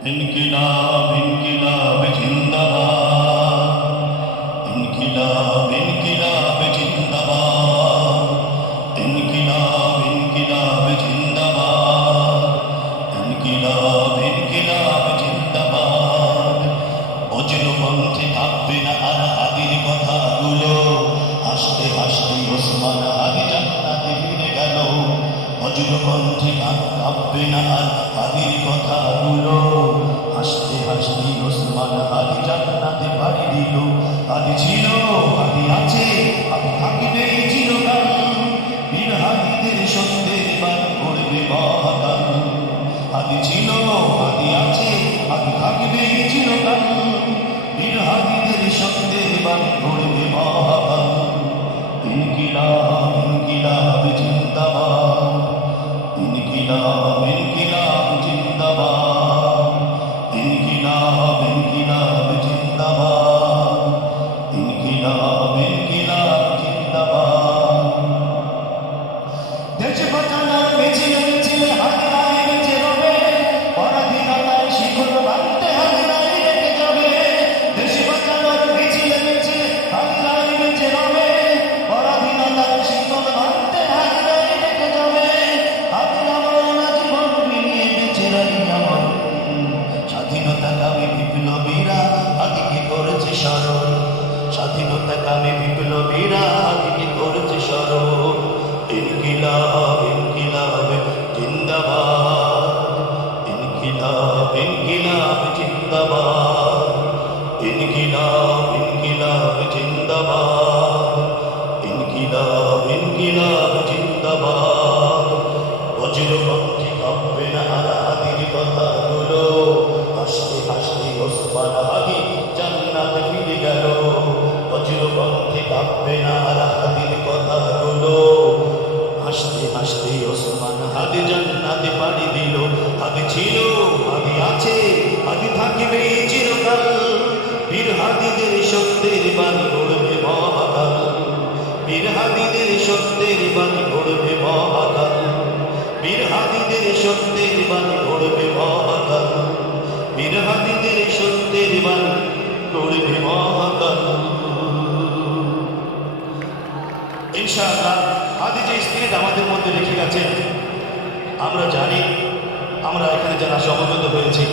इनकिलाब इनकिलाब जिंदाबाद इनकिलाब इनकिलाब जिंदाबाद इनकिलाब इनकिलाब जिंदाबाद इनकिलाब इनकिलाब जिंदाबाद বজ্রপন্থী কাঁপবে না আর হাদির কথাগুলো হাসতে হাসতে ওসমান হাদি জান্নাতে ফিরে গেল বজ্রপন্থী কাঁপবে না আর হাদির কথাগুলো হাসতে হাসতে ওসমান হাদি জান্নাতে পাড়ি দিল হাদি ছিল হাদি আছে হাদি থাকিবে চিরকাল বীর হাদিদের সত্যের বাণী করবে মহাকাল হাদি ছিল হাদি আছে হাদি থাকিবে চিরকাল বীর হাদিদের সত্যের বাণী করবে মহাকাল ইনকিলাব ইনকিলাব জিন্দাবাদ ইনকিলাব ইনকিলাব জিন্দাবাদ ইনকিলাব ইনকিলাব জিন্দাবাদ ইনকিলাব ইনকিলাব জিন্দাবাদ দেশ বাঁচানোর মিছিলে মিছিলে হাদিরাই বেঁচে রবে পরাধীনতার শিকল ভাঙতে হাদিরাই রেখে যাবে দেশ বাঁচানোর মিছিলে মিছিলে হাদিরাই বেঁচে রবে পরাধীনতার শিকল ভাঙতে হাদিরাই রেখে যাবে হাদিরা মরনা জীবন বিলিয়ে বেঁচে রই আমার স্বাধীনতাকামী বিপ্লবীরা হাদিকে করেছে স্মরণ স্বাধীনতাকামী বিপ্লবীরা হাদিকে করেছে স্মরণ ইনকিলাব ইনকিলাব জিন্দাবাদ ইনকিলাব ইনকিলাব জিন্দাবাদ ইনকিলাব ইনকিলাব জিন্দাবাদ ইনকিলাব ইনকিলাব জিন্দাবাদ বজ্রপন্থী কাঁপবে না আর হাদির কথাগুলো হাসতে হাসতে ওসমান হাদি জান্নাতে ফিরে গেল বজ্রপন্থী কাঁপবে না আর হাদির কথাগুলো হাসতে হাসতে ওসমান হাদি জান্নাতে পাড়ি দিল হাদি ছিল হাদি আছে হাদি থাকিবে চিরকাল বীর হাদিদের সত্যের বাণী করবে মহাকাল বীর হাদিদের সত্যের বাণী করবে মহাকাল বীর হাদিদের সত্যের বাণী করবে মহাকাল বীর হাদিদের সত্যের বাণী করবে মহাকাল ইনশাআল্লাহ হাদি যে স্পিরিট আমাদের মধ্যে রেখে গেছেন আমরা জানি আমরা এখানে যারা সমবেত হয়েছি